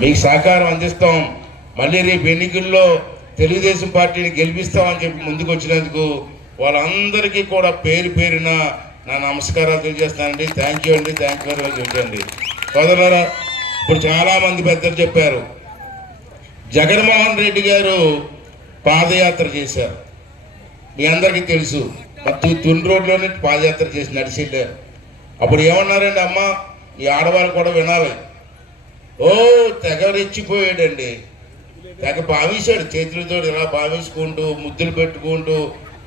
మీకు సహకారం అందిస్తాం. మళ్ళీ రేపు ఎన్నికల్లో తెలుగుదేశం పార్టీని గెలిపిస్తామని చెప్పి ముందుకు వచ్చినందుకు వాళ్ళందరికీ కూడా పేరు పేరున నా నమస్కారాలు తెలియజేస్తానండి థ్యాంక్ యూ అండి. థ్యాంక్ యూ వెరీ మచ్ అండి సోదరులారా ఇప్పుడు చాలామంది పెద్దలు చెప్పారు. జగన్మోహన్ రెడ్డి గారు పాదయాత్ర చేశారు. మీ అందరికీ తెలుసు మొత్తం తుని రోడ్లోనే పాదయాత్ర చేసి నడిచి వెళ్ళారు అప్పుడు ఏమన్నారండి అమ్మ ఈ ఆడవాళ్ళు కూడా వినాలి. ఓ తెగ రెచ్చిపోయాడండి. తెగ భావించాడు చేతులతో ఇలా భావించుకుంటూ ముద్దులు పెట్టుకుంటూ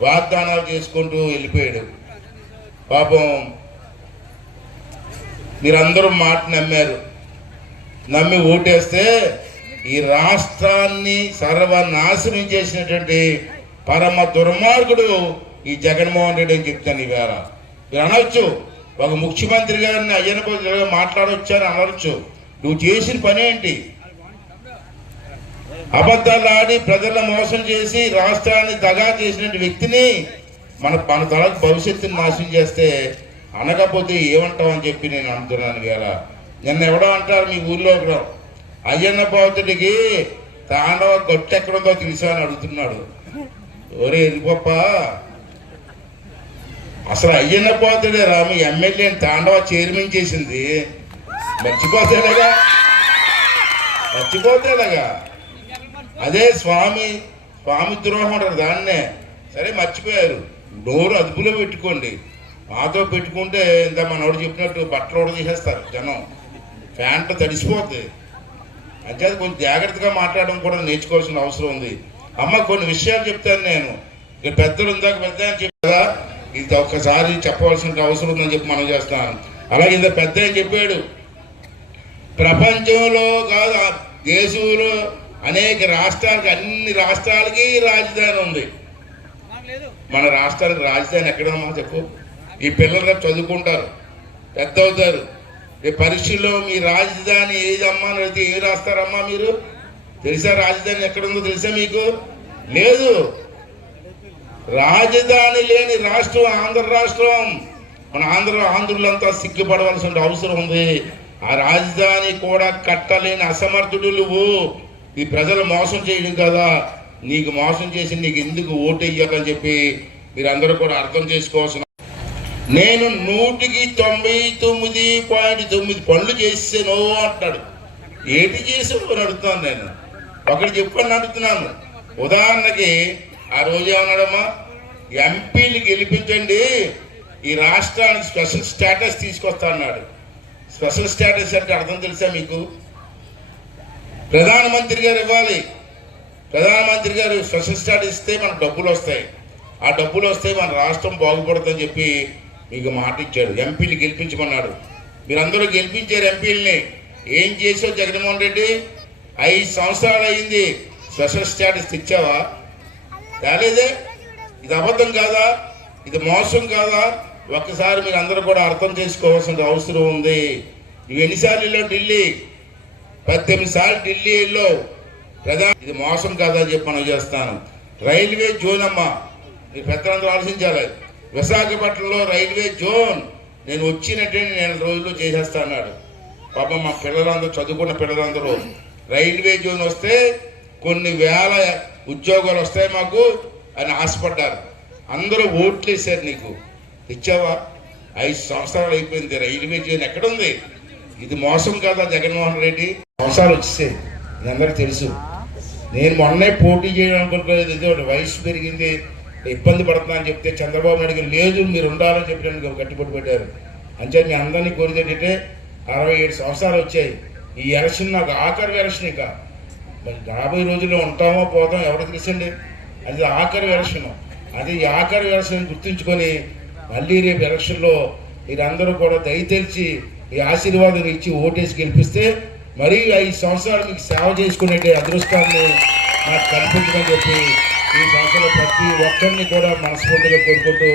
వాగ్దానాలు చేసుకుంటూ వెళ్ళిపోయాడు. పాపం మీరందరూ మాట నమ్మారు. నమ్మి ఓటేస్తే ఈ రాష్ట్రాన్ని సర్వనాశనం చేసినటువంటి పరమ దుర్మార్గుడు ఈ జగన్మోహన్ రెడ్డి అని చెప్తాను ఈవేళ మీరు అనొచ్చు ఒక ముఖ్యమంత్రి గారిని అయ్యన బదులుగా అని అనొచ్చు. నువ్వు చేసిన పని ఏంటి? అబద్ధాలు ఆడి ప్రజలను మోసం చేసి రాష్ట్రాన్ని దగా చేసిన వ్యక్తిని మన మన తలకు భవిష్యత్తుని నాశనం చేస్తే అనకపోతే ఏమంటావని చెప్పి నేను అంటున్నాను వేళ. నిన్న ఎవడో అంటారు మీ ఊర్లో ఒకడు అయ్యన్న పౌతుడికి తాండవ గొట్టెక్కడుందో తెలుసా? అని అడుగుతున్నాడు. ఎవరే ఎరిపప్ప అసలు అయ్యన్న పోతుడే రాము ఎమ్మెల్యే తాండవ చైర్మన్ చేసింది. మర్చిపోతేలాగా మర్చిపోతేలాగా అదే స్వామి స్వామి ద్రోహం అంటారు దాన్నే. సరే మర్చిపోయారు. నోరు అదుపులో పెట్టుకోండి. మాతో పెట్టుకుంటే ఇంత మనోడు చెప్పినట్టు బట్టలు కూడా తీసేస్తారు జనం. ప్యాంట్ తడిసిపోతుంది అంతే కొంచెం జాగ్రత్తగా మాట్లాడడం కూడా నేర్చుకోవాల్సిన అవసరం ఉంది. అమ్మ కొన్ని విషయాలు చెప్తాను నేను. ఇక పెద్దలు ఇందాక పెద్ద అని చెప్పారా ఇది ఒక్కసారి చెప్పవలసిన అవసరం ఉందని చెప్పి మనం చేస్తాను అలాగే ఇంత పెద్ద అని చెప్పాడు. ప్రపంచంలో కాదు దేశంలో అనేక రాష్ట్రాలకి అన్ని రాష్ట్రాలకి రాజధాని ఉంది. మన రాష్ట్రానికి రాజధాని ఎక్కడమ్మా చెప్పు. ఈ పిల్లలు చదువుకుంటారు పెద్ద అవుతారు ఈ పరీక్షల్లో మీ రాజధాని ఏదమ్మా అని అడిగితే ఏం రాస్తారమ్మా మీరు? తెలుసా రాజధాని ఎక్కడుందో తెలుసా మీకు? లేదు. రాజధాని లేని రాష్ట్రం ఆంధ్ర రాష్ట్రం. మన ఆంధ్ర ఆంధ్రులంతా సిగ్గుపడవలసిన అవసరం ఉంది. ఆ రాజధాని కూడా కట్టలేని అసమర్థుడు నువ్వు. ఈ ప్రజలు మోసం చేయడం కదా. నీకు మోసం చేసి నీకు ఎందుకు ఓటు వేయాలని చెప్పి మీరందరూ కూడా అర్థం చేసుకోవాల్సిన నేను నూటికి తొంభై తొమ్మిది పాయింట్ తొమ్మిది పనులు చేసాను అంటాడు. ఏటి చేసావు అని అడుగుతాను నేను? ఒకటి చెప్పుకొని అడుగుతున్నాను ఉదాహరణకి ఆ రోజు ఏమన్నాడమ్మా? ఎంపీని గెలిపించండి. ఈ రాష్ట్రానికి స్పెషల్ స్టేటస్ తీసుకొస్తా అన్నాడు. స్పెషల్ స్టేటస్ అంటే అర్థం తెలుసా మీకు? ప్రధానమంత్రి గారు ఇవ్వాలి. ప్రధానమంత్రి గారు స్పెషల్ స్టేటస్ ఇస్తే మనకు డబ్బులు వస్తాయి. ఆ డబ్బులు వస్తే మన రాష్ట్రం బాగుపడుతుందని చెప్పి మీకు మాట ఇచ్చాడు. ఎంపీలు గెలిపించమన్నాడు. మీరందరూ గెలిపించారు ఎంపీలని. ఏం చేసావు జగన్మోహన్ రెడ్డి? ఐదు సంవత్సరాలు అయింది. స్పెషల్ స్టేటస్ తెచ్చావా? రాలేదే? ఇది అబద్ధం కాదా? ఇది మోసం కాదా? ఒక్కసారి మీరు అందరూ కూడా అర్థం చేసుకోవాల్సిన అవసరం ఉంది. నువ్వు ఎన్నిసార్లు వెళ్ళావు ఢిల్లీ? పద్దెనిమిది సార్లు ఢిల్లీ వెళ్ళావు. ప్రధాన ఇది మోసం కాదా అని చెప్పి మనం చేస్తాను. రైల్వే జోన్ అమ్మ. మీరు పెద్దలందరూ ఆలోచించాలి. విశాఖపట్నంలో రైల్వే జోన్. నేను వచ్చినట్టే నేను రోజుల్లో చేసేస్తా అన్నాడు. పాపం మా పిల్లలందరూ చదువుకున్న పిల్లలందరూ రైల్వే జోన్ వస్తే కొన్ని వేల ఉద్యోగాలు వస్తాయి మాకు అని ఆశపడ్డారు. అందరూ ఓట్లు వేశారు నీకు. తెచ్చావా? ఐదు సంవత్సరాలు అయిపోయింది. రైల్వే జోన్ ఎక్కడుంది? ఇది మోసం కదా జగన్మోహన్ రెడ్డి? సంవత్సరాలు వచ్చేసాయి. ఇది అందరికి తెలుసు. నేను మొన్నే పోటీ చేయడం అనుకోలేదు వయసు పెరిగింది. ఇబ్బంది పడుతున్నా అని చెప్తే చంద్రబాబు నాయుడు లేదు మీరు ఉండాలని చెప్పి నన్ను గట్టిపట్టు పెట్టారు అంతే మీ అందరినీ కోరితే అరవై ఏడు సంవత్సరాలు వచ్చాయి. ఈ ఎలక్షన్ నాకు ఆఖరి ఎలక్షన్ ఇక. మరి రాబోయే రోజుల్లో ఉంటామో పోతాం ఎవరికి తెలుసండి? అది ఆఖరి ఎలక్షన్. అది ఈ ఆఖరి ఎలక్షన్ గుర్తుంచుకొని మళ్ళీ రేపు ఎలక్షన్లో మీరందరూ కూడా దయతెలిచి ఈ ఆశీర్వాదం ఇచ్చి ఓటేసి గెలిపిస్తే మరీ ఐదు సంవత్సరాలు మీకు సేవ చేసుకునే అదృష్టాన్ని నాకు కల్పించమని చెప్పి ఈ సంవత్సరంలో ప్రతి ఒక్కరిని కూడా మనస్ఫూర్తిగా కోరుకుంటూ